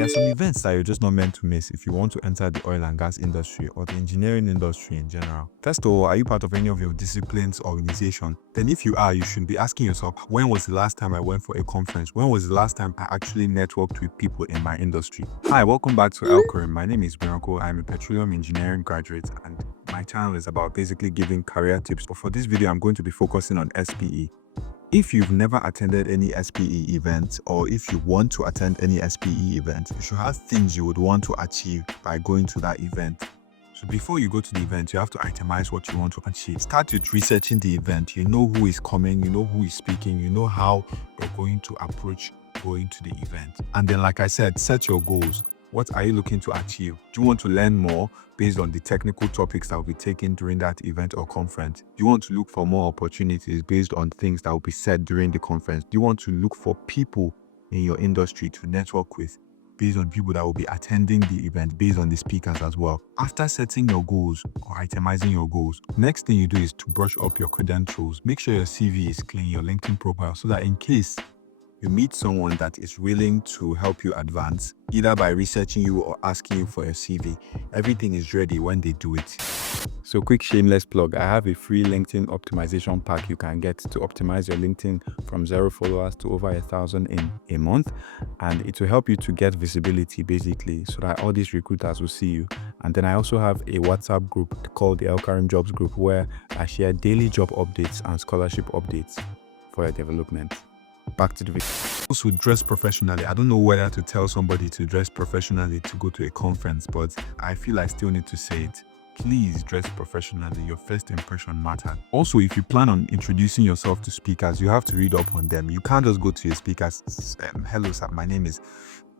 There are some events that you're just not meant to miss if you want to enter the oil and gas industry or the engineering industry in general. First of all, are you part of any of your disciplines organization? Then if you are, you should be asking yourself, when was the last time I went for a conference? When was the last time I actually networked with people in my industry? Hi, welcome back to Alcorim. My name is Miracle. I'm a petroleum engineering graduate and my channel is about basically giving career tips. But for this video, I'm going to be focusing on SPE. If you've never attended any SPE event, or if you want to attend any SPE event, you should have things you would want to achieve by going to that event. So before you go to the event, you have to itemize what you want to achieve. Start with researching the event. You know who is coming, you know who is speaking, you know how you're going to approach going to the event. And then, like I said, set your goals. What are you looking to achieve? Do you want to learn more based on the technical topics that will be taken during that event or conference? Do you want to look for more opportunities based on things that will be said during the conference? Do you want to look for people in your industry to network with based on people that will be attending the event, based on the speakers as well? After setting your goals or itemizing your goals, next thing you do is to brush up your credentials. Make sure your CV is clean, your LinkedIn profile, so that in case you meet someone that is willing to help you advance, either by researching you or asking you for your CV, everything is ready when they do it. So quick shameless plug, I have a free LinkedIn optimization pack you can get to optimize your LinkedIn from 0 followers to over 1,000 in a month. And it will help you to get visibility basically so that all these recruiters will see you. And then I also have a WhatsApp group called the Elkarim Jobs Group where I share daily job updates and scholarship updates for your development. Back to the video. Also, dress professionally. I don't know whether to tell somebody to dress professionally to go to a conference, but I feel I still need to say it. Please dress professionally. Your first impression matters. Also, if you plan on introducing yourself to speakers, you have to read up on them. You can't just go to your speakers, hello sir, my name is.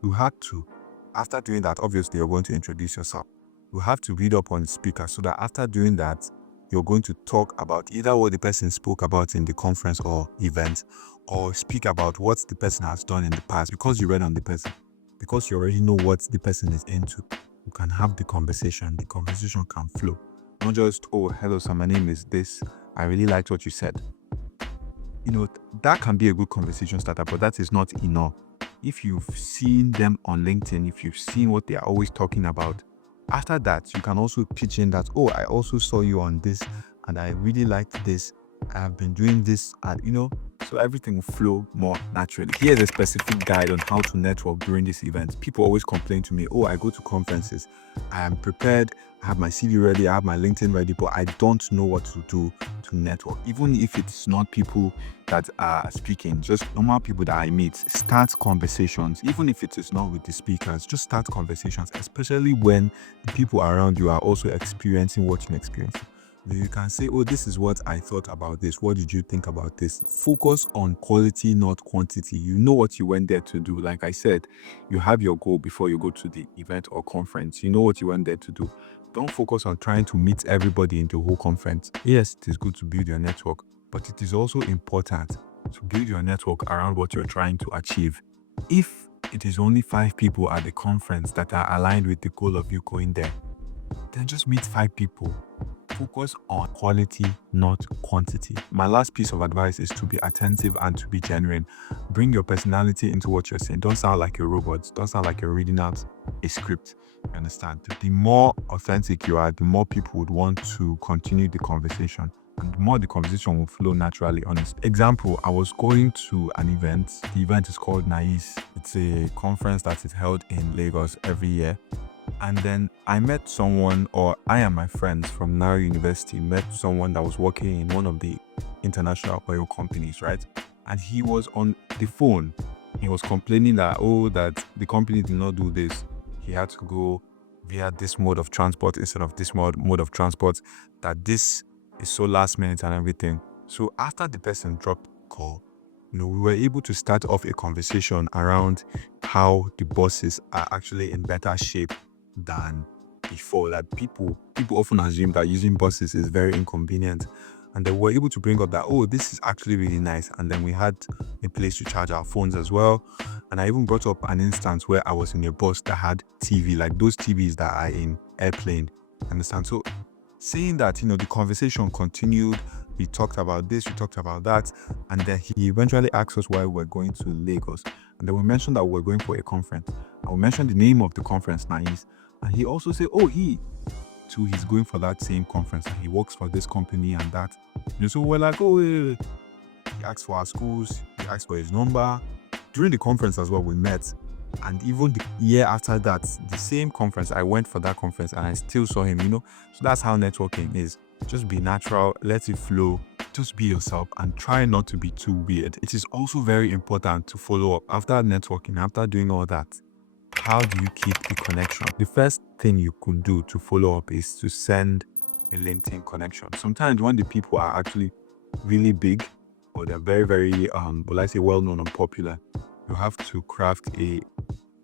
You had to. After doing that, obviously you're going to introduce yourself. You have to read up on the speaker so that after doing that, you're going to talk about either what the person spoke about in the conference or event, or speak about what the person has done in the past. Because you read on the person, because you already know what the person is into, you can have the conversation can flow. Not just, oh, hello sir, my name is this, I really liked what you said. You know, that can be a good conversation starter, but that is not enough. If you've seen them on LinkedIn, if you've seen what they are always talking about, after that, you can also pitch in that, oh, I also saw you on this and I really liked this. I have been doing this, and so everything will flow more naturally. Here's a specific guide on how to network during this event. People always complain to me, oh, I go to conferences, I am prepared, I have my CV ready, I have my LinkedIn ready, but I don't know what to do to network. Even if it's not people that are speaking, just normal people that I meet, start conversations. Even if it is not with the speakers, just start conversations, especially when the people around you are also experiencing what you're experiencing. You can say, oh, this is what I thought about this. What did you think about this? Focus on quality, not quantity. You know what you went there to do. Like I said, you have your goal before you go to the event or conference. You know what you went there to do. Don't focus on trying to meet everybody in the whole conference. Yes, it is good to build your network, but it is also important to build your network around what you're trying to achieve. If it is only 5 people at the conference that are aligned with the goal of you going there, then just meet 5 people. Focus on quality, not quantity. My last piece of advice is to be attentive and to be genuine. Bring your personality into what you're saying. Don't sound like a robot. Don't sound like you're reading out a script. You understand? The more authentic you are, the more people would want to continue the conversation. And the more the conversation will flow naturally, honest. Example, I was going to an event. The event is called NAIS. It's a conference that is held in Lagos every year. And then I met someone, or I and my friends from Naro University met someone that was working in one of the international oil companies, right? And he was on the phone. He was complaining that, that the company did not do this. He had to go via this mode of transport instead of this mode of transport, that this is so last minute and everything. So after the person dropped the call, we were able to start off a conversation around how the bosses are actually in better shape than before. That people often assume that using buses is very inconvenient, and they were able to bring up that, oh, this is actually really nice. And then we had a place to charge our phones as well. And I even brought up an instance where I was in a bus that had TV, like those TVs that are in airplane. Understand? So saying that, the conversation continued. We talked about this, we talked about that, and then he eventually asked us why we were going to Lagos. And then we mentioned that we were going for a conference. And I'll mention the name of the conference Nais, and he also say, oh, he's going for that same conference and he works for this company and that. So we're like, oh, he asked for our schools, he asked for his number. During the conference as well, we met. And even the year after that, the same conference, I went for that conference and I still saw him, So that's how networking is. Just be natural, let it flow, just be yourself and try not to be too weird. It is also very important to follow up after networking, after doing all that. How do you keep the connection? The first thing you could do to follow up is to send a LinkedIn connection. Sometimes when the people are actually really big or they're very, very, let's say well-known and popular, you have to craft a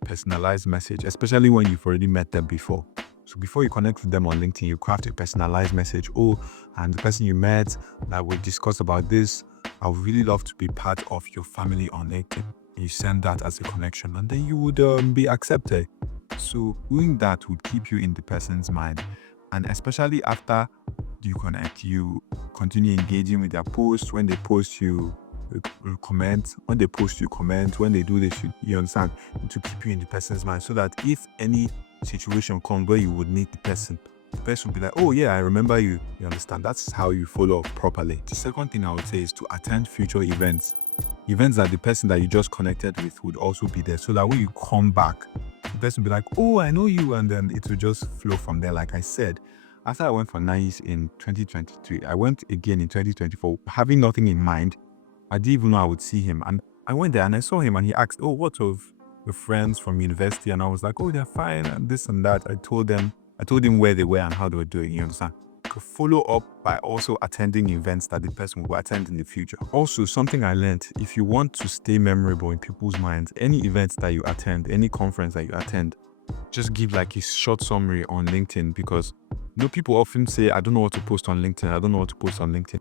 personalized message, especially when you've already met them before. So before you connect with them on LinkedIn, you craft a personalized message. Oh, and the person you met, that we discussed about this, I would really love to be part of your family on LinkedIn. You send that as a connection and then you would be accepted. So doing that would keep you in the person's mind. And especially after you connect, you continue engaging with their posts. When they post, you comment. When they post, you comment. When they do this, you understand, to keep you in the person's mind, so that if any situation comes where you would need the person will be like, oh yeah, I remember you. You understand? That's how you follow up properly. The second thing I would say is to attend future events that the person that you just connected with would also be there, so that when you come back, the person will be like, oh, I know you, and then it will just flow from there. Like I said, after I went for NICE in 2023, I went again in 2024, having nothing in mind. I didn't even know I would see him, and I went there and I saw him and he asked, oh, what of your friends from university? And I was like, oh, they're fine and this and that. I told him where they were and how they were doing, you understand? To follow up by also attending events that the person will attend in the future. Also, something I learned, if you want to stay memorable in people's minds, any events that you attend, any conference that you attend, just give like a short summary on LinkedIn, because people often say, I don't know what to post on LinkedIn.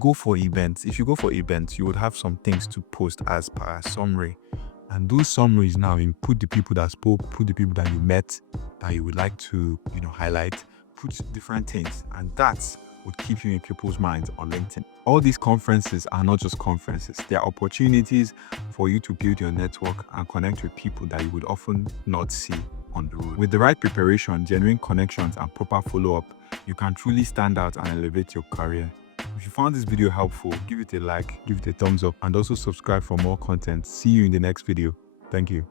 Go for events. If you go for events, you would have some things to post as per a summary. And those summaries now, you put the people that spoke, put the people that you met, that you would like to, highlight, put different things. And that would keep you in people's minds on LinkedIn. All these conferences are not just conferences. They are opportunities for you to build your network and connect with people that you would often not see on the road. With the right preparation, genuine connections, and proper follow-up, you can truly stand out and elevate your career. If you found this video helpful, give it a like, give it a thumbs up, and also subscribe for more content. See you in the next video. Thank you.